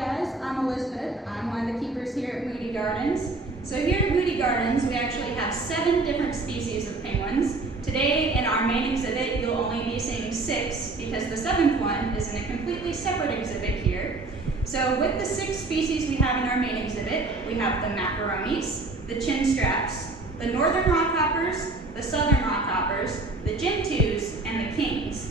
guys, I'm Elizabeth. I'm one of the keepers here at Moody Gardens. So here at Moody Gardens, we actually have 7 different species of penguins. Today in our main exhibit, you'll only be seeing 6 because the 7th one is in a completely separate exhibit here. So with the 6 species we have in our main exhibit, we have the macaronis, the chin straps, the northern rockhoppers, the southern rockhoppers, the gentoos, and the kings.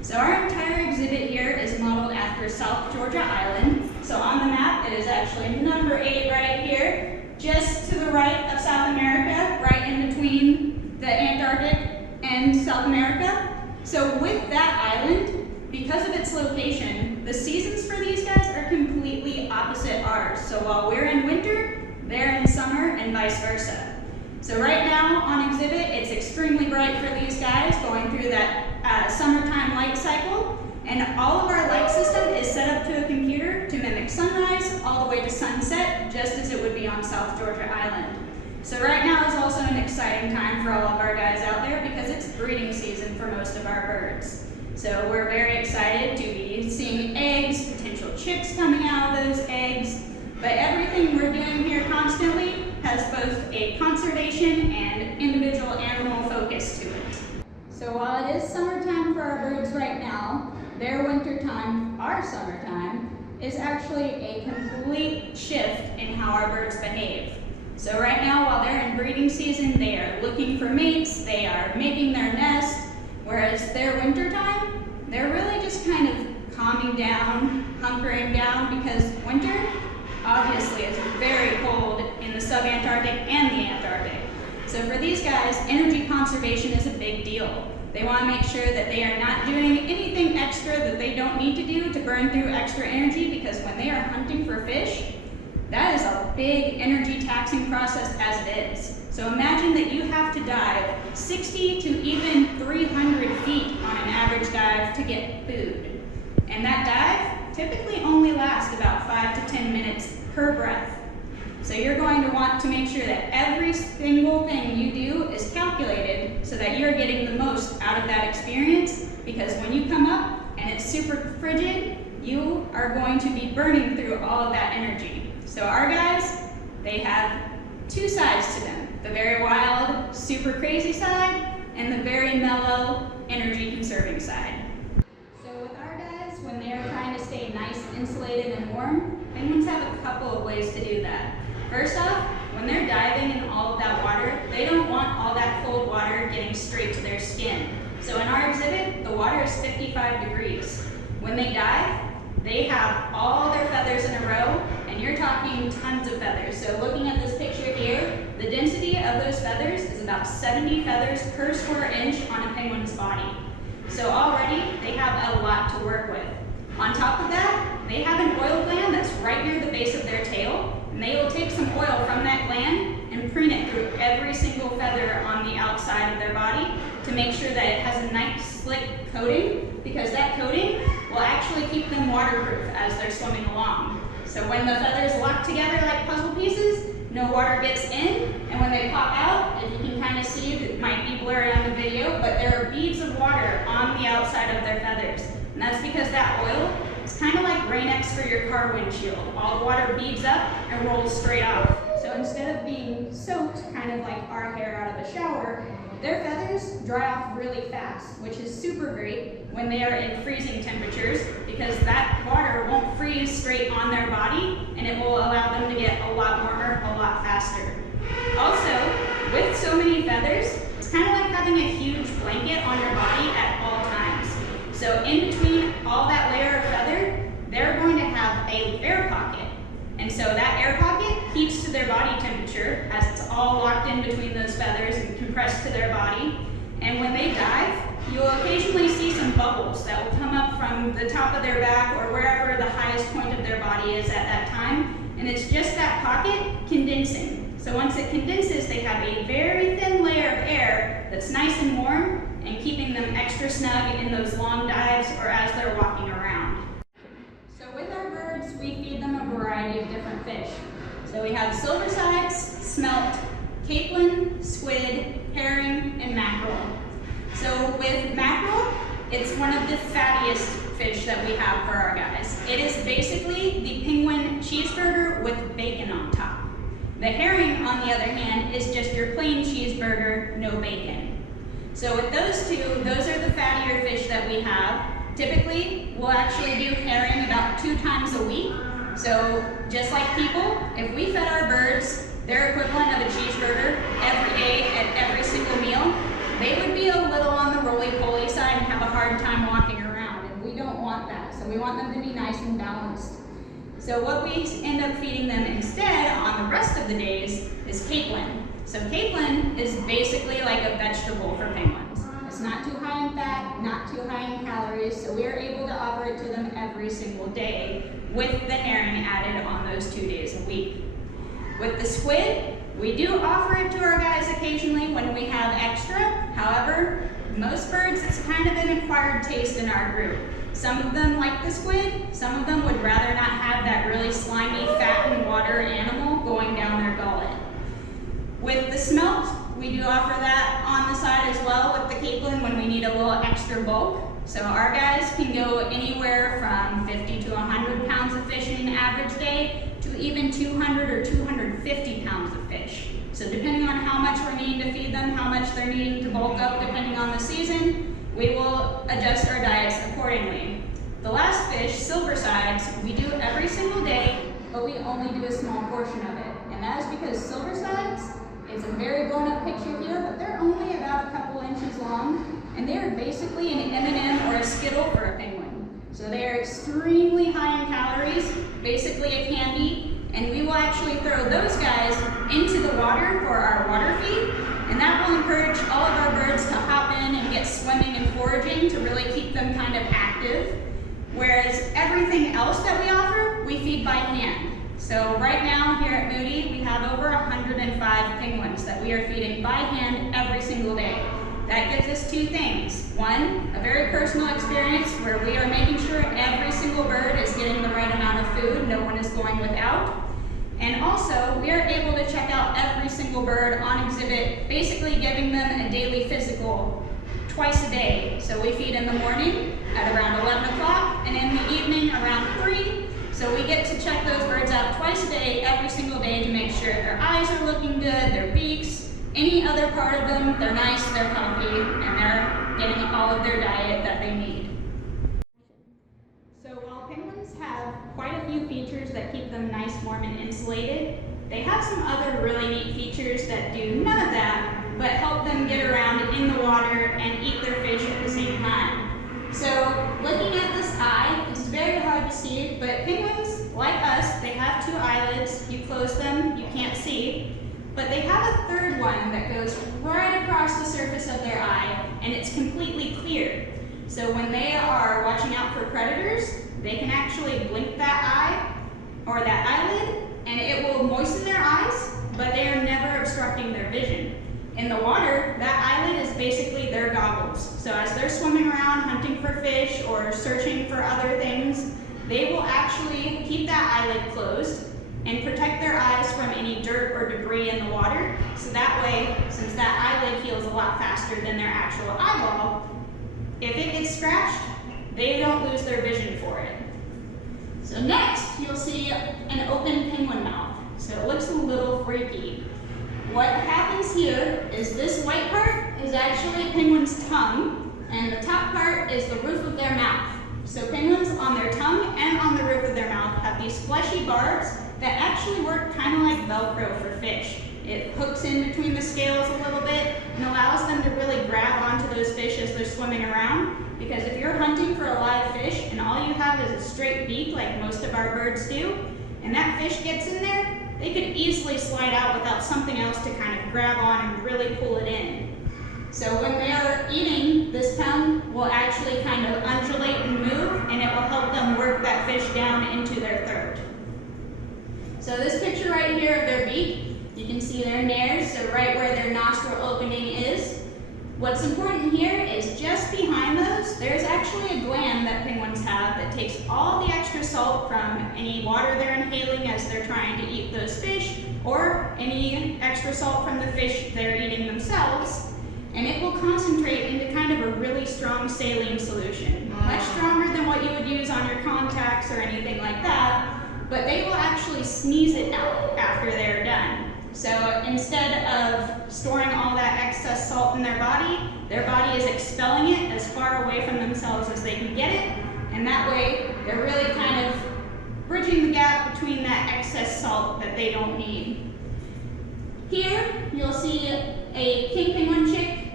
So our entire exhibit here is modeled after South Georgia Island. So on the map, it is actually number 8 right here, just to the right of South America, right in between the Antarctic and South America. So with that island, because of its location, the seasons for these guys are completely opposite ours. So while we're in winter, they're in summer and vice versa. So right now on exhibit, it's extremely bright for these guys, going through that summertime light cycle. And all of our light system is set up to a computer to mimic sunrise all the way to sunset, just as it would be on South Georgia Island. So right now is also an exciting time for all of our guys out there because it's breeding season for most of our birds. So we're very excited to be seeing eggs, potential chicks coming out of those eggs. But everything we're doing here constantly has both a conservation and individual animal focus to it. So while it is summertime for our birds right now, their wintertime, our summertime, is actually a complete shift in how our birds behave. So right now, while they're in breeding season, they are looking for mates, they are making their nest, whereas their wintertime, they're really just kind of calming down, hunkering down, because winter obviously is very cold in the subantarctic and the Antarctic. So for these guys, energy conservation is a big deal. They want to make sure that they are not doing anything extra that they don't need to do to burn through extra energy, because when they are hunting for fish, that is a big energy taxing process as it is. So imagine that you have to dive 60 to even 300 feet on an average dive to get food. And that dive typically only lasts about 5 to 10 minutes per breath. So you're going to want to make sure that every single thing you do is calculated so that you're getting the most out of that experience, because when you come up and it's super frigid, you are going to be burning through all of that energy. So our guys, they have 2 sides to them, the very wild, super crazy side, and the very mellow, energy conserving side. So with our guys, when they are trying to stay nice, insulated, and warm, penguins have a couple of ways to do that. First off, when they're diving in all of that water, they don't want all that cold water getting straight to their skin. So in our exhibit, the water is 55 degrees. When they dive, they have all their feathers in a row, and you're talking tons of feathers. So looking at this picture here, the density of those feathers is about 70 feathers per square inch on a penguin's body. So already, they have a lot to work with. On top of that, they have an oil gland that's right near the base of their tail, and they will take some oil from that gland and preen it through every single feather on the outside of their body to make sure that it has a nice slick coating, because that coating will actually keep them waterproof as they're swimming along. So when the feathers lock together like puzzle pieces, no water gets in, and when they pop out, as you can kind of see, it might be blurry on the video, but there are beads of water on the outside of their feathers. And that's because that oil is kind of like Rain-X for your car windshield. All the water beads up and rolls straight off. So instead of being soaked, kind of like our hair out of a shower, their feathers dry off really fast, which is super great when they are in freezing temperatures, because that water won't freeze straight on their body, and it will allow them to get a lot warmer a lot faster. Also, with so many feathers, it's kind of like having a huge blanket on your body at all times. So in between all that layer of feather, they're going to have an air pocket. And so that air pocket heats to their body temperature as it's all locked in between those feathers and compressed to their body. And when they dive, you'll occasionally see some bubbles that will come up from the top of their back or wherever the highest point of their body is at that time. And it's just that pocket condensing. So once it condenses, they have a very thin layer of air that's nice and warm and keeping them extra snug in those long dives or as they're walking around. So with our birds, we feed them a variety of different fish. So we have silver sides, smelt, capelin, squid, herring, and mackerel. So with mackerel, it's one of the fattiest fish that we have for our guys. It is basically the penguin cheeseburger with bacon on top. The herring, on the other hand, is just your plain cheeseburger, no bacon. So with those two, those are the fattier fish that we have. Typically, we'll actually do herring about 2 times a week. So just like people, if we fed our birds their equivalent of a cheeseburger every day at every single meal, they would be a little on the roly-poly side and have a hard time walking around, and we don't want that. So we want them to be nice and balanced. So what we end up feeding them instead on the rest of the days is capelin. So capelin is basically like a vegetable for penguins. It's not too high in fat, not too high in calories, so we are able to offer it to them every single day with the herring added on those 2 days a week. With the squid, we do offer it to our guys occasionally when we have extra. However, most birds, it's kind of an acquired taste in our group. Some of them like the squid, some of them would rather not have that really slimy, fat and water animal going down their gullet. With the smelt, we do offer that on the side as well with the capelin when we need a little extra bulk. So our guys can go anywhere from 50 to 100 pounds of fish in an average day to even 200 or 250 pounds of fish. So depending on how much we're needing to feed them, how much they're needing to bulk up depending on the season, we will adjust our diets accordingly. The last fish, silver sides, we do every single day, but we only do a small portion of it. And that is because silver sides, it's a very blown up picture here, but they're only about a couple inches long, and they are basically an M&M or a Skittle for a penguin. So they are extremely high in calories, basically a candy, and we will actually throw those guys into the water for our water feed, and that will encourage all of our birds to hop in and get swimming and foraging to really keep them kind of active. Whereas everything else that we offer, we feed by hand. So right now here at Moody, we have over 105 penguins that we are feeding by hand every single day. That gives us 2 things. One, a very personal experience where we are making sure every single bird is getting the right amount of food, no one is going without. And also, we are able to check out every single bird on exhibit, basically giving them a daily physical twice a day. So we feed in the morning at around 11 o'clock and in the evening around 3. So we get to check those birds out twice a day, every single day, to make sure their eyes are looking good, their beaks, any other part of them, they're nice, they're healthy, and they're getting all of their diet that they need. So while penguins have quite a few features that keep them nice, warm, and insulated, they have some other really neat features that do none of that, but help them get around in the water and eat their fish at the same time. So looking at this eye, it's very hard to see, but penguins, like us, they have 2 eyelids. You close them, you can't see. But they have a third one that goes right across the surface of their eye, and it's completely clear. So when they are watching out for predators, they can actually blink that eye or that eyelid, and it will moisten their eyes, but they are never obstructing their vision. In the water, that eyelid is basically their goggles. So as they're swimming around hunting for fish or searching for other things, they will actually keep that eyelid closed and protect their eyes from any dirt or debris in the water. So that way, since that eyelid heals a lot faster than their actual eyeball, if it gets scratched, they don't lose their vision for it. So next, you'll see an open penguin mouth. So it looks a little freaky. What happens here is this white part is actually a penguin's tongue, and the top part is the roof of their mouth. So penguins on their tongue and on the roof of their mouth have these fleshy barbs that actually work kind of like Velcro for fish. It hooks in between the scales a little bit and allows them to really grab onto those fish as they're swimming around. Because if you're hunting for a live fish and all you have is a straight beak like most of our birds do, and that fish gets in there, they could easily slide out without something else to kind of grab on and really pull it in. So when they are eating, this tongue will actually kind of undulate and move, and it will help them work that fish down into their throat. So this picture right here of their beak, you can see their nares, so right where their nostril opening is. What's important here is just behind those, there's actually a gland that penguins have that takes all the extra salt from any water they're inhaling as they're trying to eat those fish, or any extra salt from the fish they're eating themselves, and it will concentrate into kind of a really strong saline solution, much stronger than what you would use on your contacts or anything like that, but they will actually sneeze it out after they're done. So instead of storing all that excess salt in their body is expelling it as far away from themselves as they can get it, and that way they're really kind of bridging the gap between that excess salt that they don't need. Here, you'll see a king penguin chick,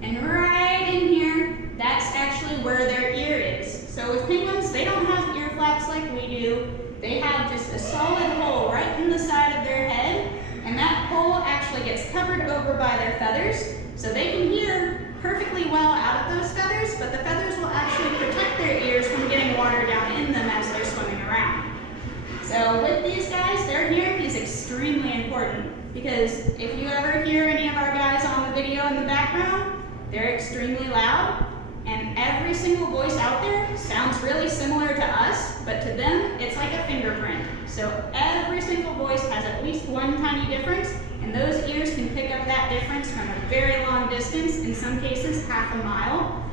and right in here, that's actually where their ear is. So with penguins, they don't have ear flaps like we do. They have just a solid hole right in the side of their head, and that hole actually gets covered over by their feathers, so they can hear perfectly well out of those feathers, but the feathers will actually protect their ears from getting water down in them as they're swimming around. So with these guys, their hearing is extremely important, because if you ever hear any of our guys on the video in the background, they're extremely loud, and every single voice out there sounds really similar to us, but to them, it's like a fingerprint. So every single voice has at least one tiny difference, and those ears can pick up that difference from a very long distance, in some cases half a mile,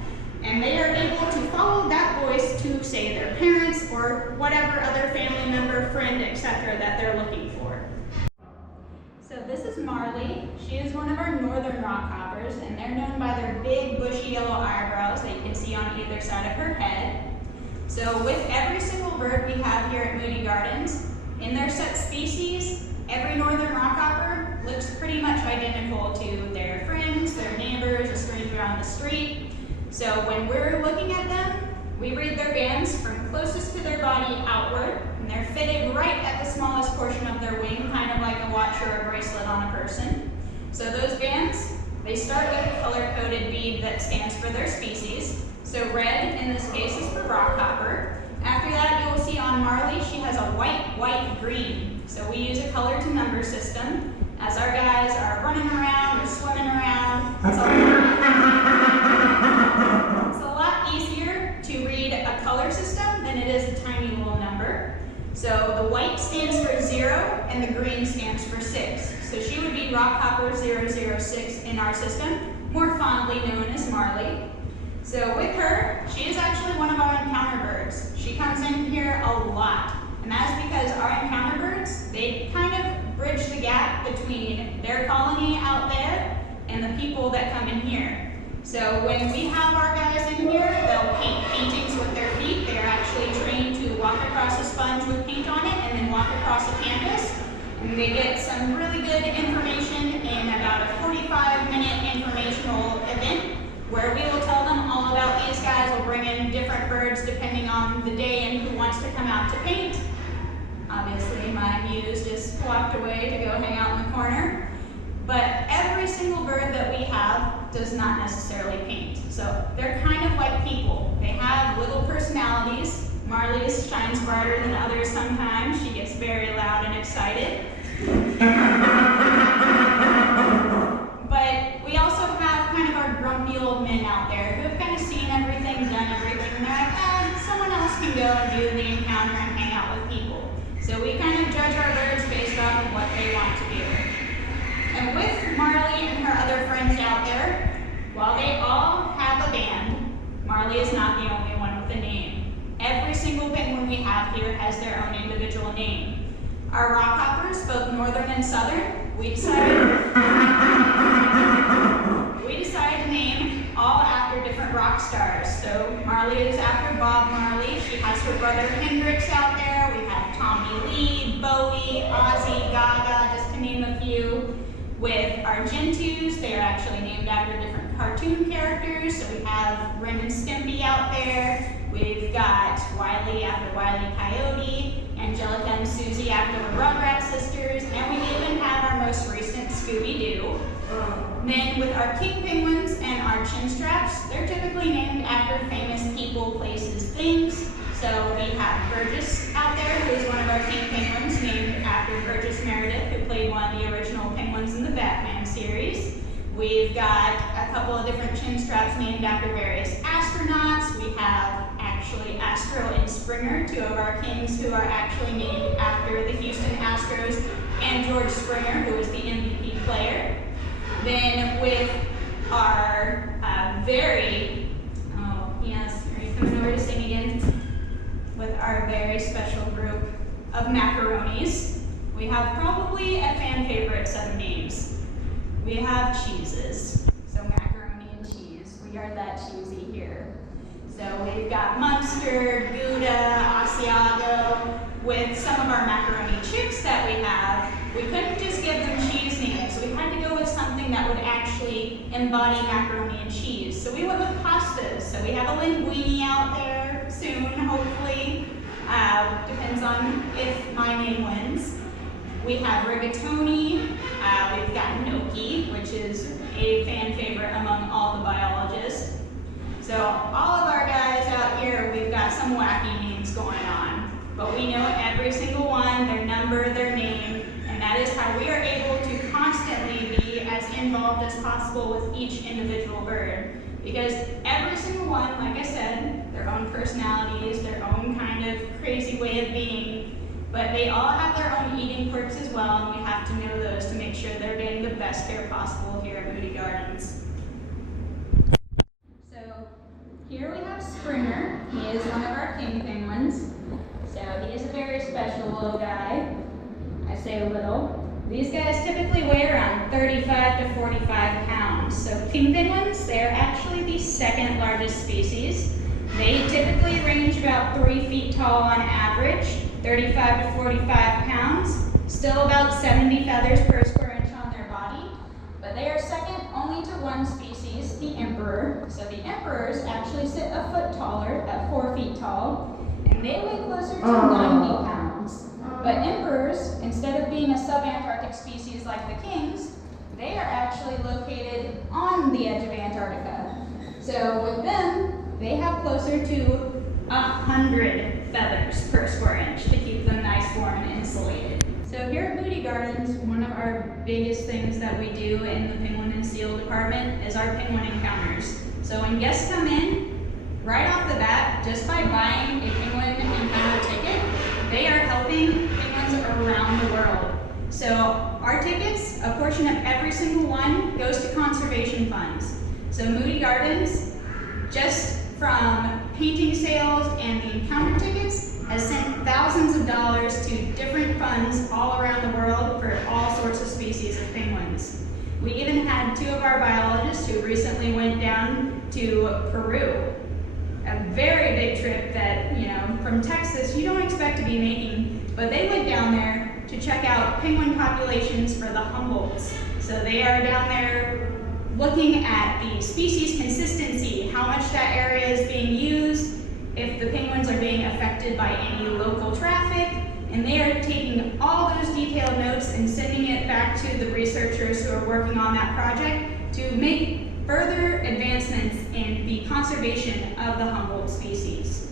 and they are able to follow that voice to, say, their parents or whatever other family member, friend, etc. that they're looking for. So this is Marley. She is one of our northern rockhoppers, and they're known by their big bushy yellow eyebrows that you can see on either side of her head. So with every single bird we have here at Moody Gardens, in their set species, every northern rockhopper looks pretty much identical to their friends, their neighbors, a stranger on the street. So when we're looking at them, we read their bands from closest to their body outward, and they're fitted right at the smallest portion of their wing, kind of like a watch or a bracelet on a person. So those bands, they start with a color-coded bead that stands for their species. So red, in this case, is for rockhopper. After that, you will see on Marley, she has a white, white, green. So we use a color to number system. As our guys are running around or swimming around, it's a lot easier to read a color system than it is a tiny little number. So the white stands for 0 and the green stands for 6. So she would be rockhopper 006 in our system, more fondly known as Marley. So with her, she is actually one of our encounter birds. She comes in here a lot, and that's because our encounter birds, they kind of bridge the gap between their colony out there and the people that come in here. So when we have our guys in here, they'll paint paintings with their feet. They're actually trained to walk across a sponge with paint on it and then walk across a canvas. And they get some really good information in about a 45-minute informational event where we will tell them all about these guys. We'll bring in different birds depending on the day and who wants to come out to paint. Obviously, my muse just walked away to go hang out in the corner. But every single bird that we have does not necessarily paint. So they're kind of like people. They have little personalities. Marley's shines brighter than others sometimes. She gets very loud and excited. But we also have kind of our grumpy old men out there who have kind of seen everything, done everything, and they're like, someone else can go and do the encounter and hang out with people. So we kind of judge our birds based off of what they want to do. And with Marley and her other friends out there, while they all have a band, Marley is not the only one with a name. Every single penguin we have here has their own individual name. Our rockhoppers, both northern and southern, we decided to name all after different rock stars. So Marley is after Bob Marley. She has her brother Hendrix out there. We have Tommy Lee, Bowie, Ozzy, Gaga, just to name a few. With our Gentoos, they are actually named after different cartoon characters. So we have Ren and Stimpy out there. We've got Wiley after Wile E. Coyote, Angelica and Susie after the Rugrats sisters, and we even have our most recent Scooby-Doo. Then with our king penguins and our chin straps, they're typically named after famous people, places, things. So we have Burgess out there, who is one of our king penguins, named after Burgess Meredith, who played one of the original penguins in the Batman series. We've got a couple of different chin straps named after various astronauts. We have actually Astro and Springer, two of our kings who are actually named after the Houston Astros, and George Springer, who is the MVP player. Then with our are you coming over to sing again? our very special group of macaronis. We have probably a fan favorite set of names. We have cheeses. So macaroni and cheese. We are that cheesy here. So we've got Munster, Gouda, Asiago. With some of our macaroni chicks that we have, we couldn't just give them cheese names. We had to go with something that would actually embody macaroni and cheese. So we went with pastas. So we have a linguine out there soon, hopefully. Depends on if my name wins. We have rigatoni. We've got gnocchi, which is a fan favorite among all the biologists. So all of our guys out here, we've got some wacky names going on. But we know every single one, their number, their name, and that is how we are able to constantly be as involved as possible with each individual bird. Because every single one, like I said, their own personalities, their own kind of crazy way of being, but they all have their own eating quirks as well, and we have to know those to make sure they're getting the best care possible here at Moody Gardens. So here we have Springer. He is one of our king penguins. So he is a very special little guy. I say a little. These guys typically weigh around 35 to 45 pounds. So king penguins, they're actually the second largest species. They typically range about 3 feet tall on average, 35 to 45 pounds, still about 70 feathers per square inch on their body. But they are second only to one species, the emperor. So the emperors actually sit a foot taller at 4 feet tall. They weigh closer to 90 pounds. But emperors, instead of being a subantarctic species like the kings, they are actually located on the edge of Antarctica. So with them, they have closer to 100 feathers per square inch to keep them nice, warm, and insulated. So here at Moody Gardens, one of our biggest things that we do in the penguin and seal department is our penguin encounters. So when guests come in, right off the bat, just by buying a penguin encounter ticket, they are helping penguins around the world. So our tickets, a portion of every single one goes to conservation funds. So Moody Gardens, just from painting sales and the encounter tickets, has sent thousands of dollars to different funds all around the world for all sorts of species of penguins. We even had 2 of our biologists who recently went down to Peru. A very big trip that, from Texas you don't expect to be making, but they went down there to check out penguin populations for the Humboldts. So they are down there looking at the species consistency, how much that area is being used, if the penguins are being affected by any local traffic, and they are taking all those detailed notes and sending it back to the researchers who are working on that project to make further advancements in the conservation of the Humboldt species.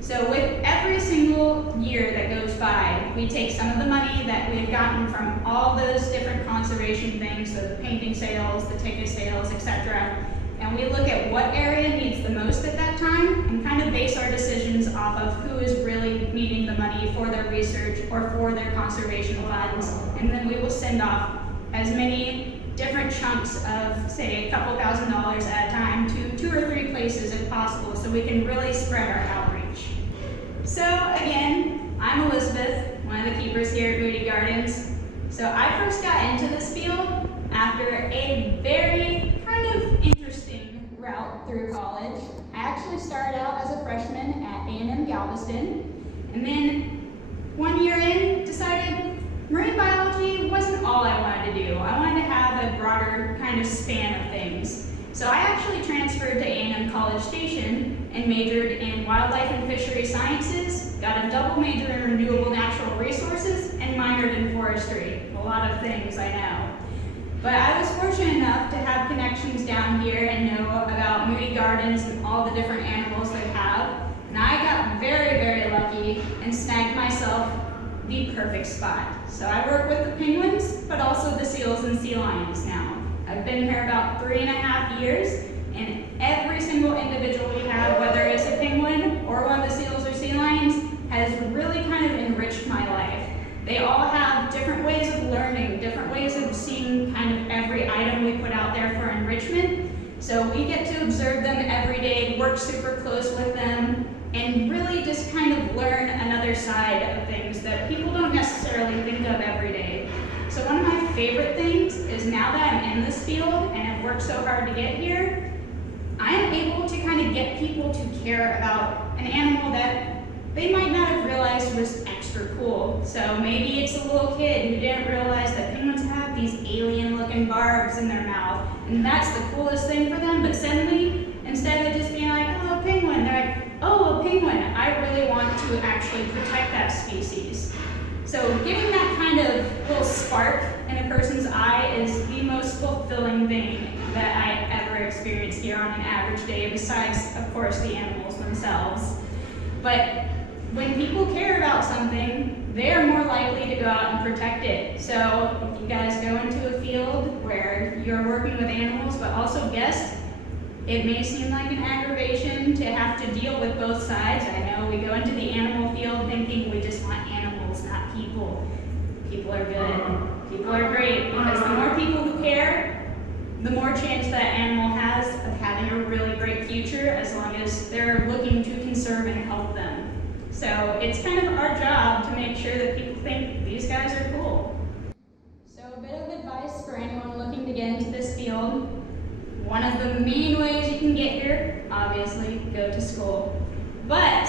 So with every single year that goes by, we take some of the money that we have gotten from all those different conservation things, so the painting sales, the ticket sales, etc., and we look at what area needs the most at that time and kind of base our decisions off of who is really needing the money for their research or for their conservation funds, and then we will send off as many different chunks of, say, a couple $1,000s at a time to 2 or 3 places if possible, so we can really spread our outreach. So again, I'm Elizabeth, one of the keepers here at Moody Gardens. So I first got into this field after a very kind of interesting route through college. I actually started out as a freshman at A&M Galveston, and then 1 year in, decided marine biology wasn't all I wanted to do. I wanted to have a broader kind of span of things. So I actually transferred to A&M College Station and majored in wildlife and fishery sciences, got a double major in renewable natural resources, and minored in forestry. A lot of things, I know. But I was fortunate enough to have connections down here and know about Moody Gardens and all the different animals they have. And I got very, very lucky and snagged myself the perfect spot. So I work with the penguins, but also the seals and sea lions now. I've been here about 3.5 years, and every single individual we have, whether it's a penguin or one of the seals or sea lions, has really kind of enriched my life. They all have different ways of learning, different ways of seeing kind of every item we put out there for enrichment. So we get to observe them every day, work super close with them, and really just kind of learn another side of things that people don't necessarily think of every day. So one of my favorite things is now that I'm in this field and have worked so hard to get here, I am able to kind of get people to care about an animal that they might not have realized was extra cool. So maybe it's a little kid who didn't realize that penguins have these alien-looking barbs in their mouth, and that's the coolest thing for them, but suddenly, instead of just being like, oh, a penguin, they're like, oh, a penguin, I really want to actually protect that species. So giving that kind of little spark in a person's eye is the most fulfilling thing that I ever experienced here on an average day, besides, of course, the animals themselves. But when people care about something, they are more likely to go out and protect it. So if you guys go into a field where you're working with animals, but also guests, it may seem like an aggravation to have to deal with both sides. I know we go into the animal field thinking we just want animals, not people. People are good. People are great, because the more people who care, the more chance that animal has of having a really great future, as long as they're looking to conserve and help them. So it's kind of our job to make sure that people think these guys are cool. So a bit of advice for anyone looking to get into this field. One of the main ways you can get here, obviously, go to school. But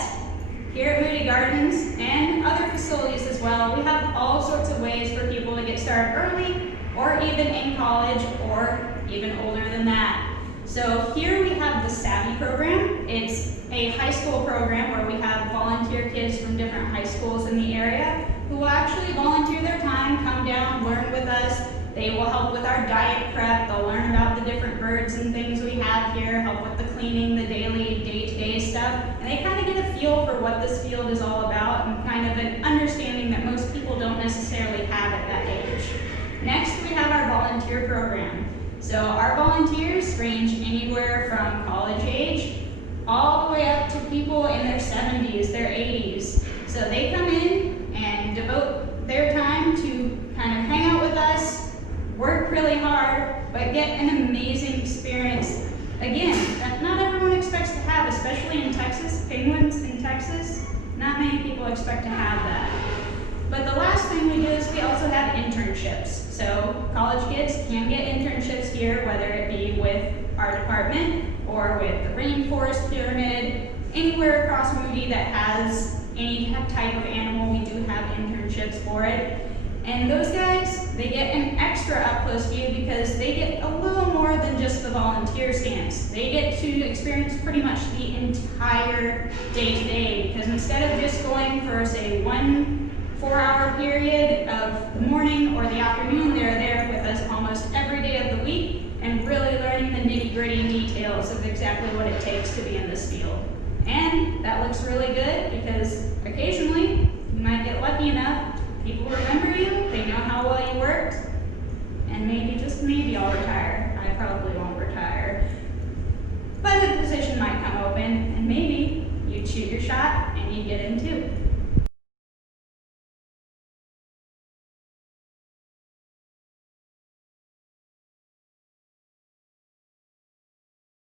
here at Moody Gardens and other facilities as well, we have all sorts of ways for people to get started early, or even in college, or even older than that. So here we have the Savvy program. It's a high school program where we have volunteer kids from different high schools in the area who will actually volunteer their time, come down, learn with us. They will help with our diet prep. They'll learn about the different birds and things we have here, help with the cleaning, the daily, day-to-day stuff. And they kind of get a feel for what this field is all about and kind of an understanding that most people don't necessarily have at that age. Next, we have our volunteer program. So our volunteers range anywhere from college age all the way up to people in their 70s, their 80s. So they come in and devote their time to kind of hang out with us, work really hard, but get an amazing experience, again, that not everyone expects to have, especially in Texas. Penguins in Texas, not many people expect to have that. But the last thing we do is we also have internships. So college kids can get internships here, whether it be with our department or with the Rainforest Pyramid, anywhere across Moody that has any type of animal, we do have internships for it. And those guys, they get an extra up-close view because they get a little more than just the volunteer stance. They get to experience pretty much the entire day-to-day, because instead of just going for, say, 1 4-hour period of the morning or the afternoon, they're there with us almost every day of the week and really learning the nitty-gritty details of exactly what it takes to be in this field. And that looks really good because occasionally you might get lucky enough, people remember you, they know how well you worked, and maybe, just maybe, I'll retire. I probably won't retire. But a position might come open, and maybe you shoot your shot and you get in too.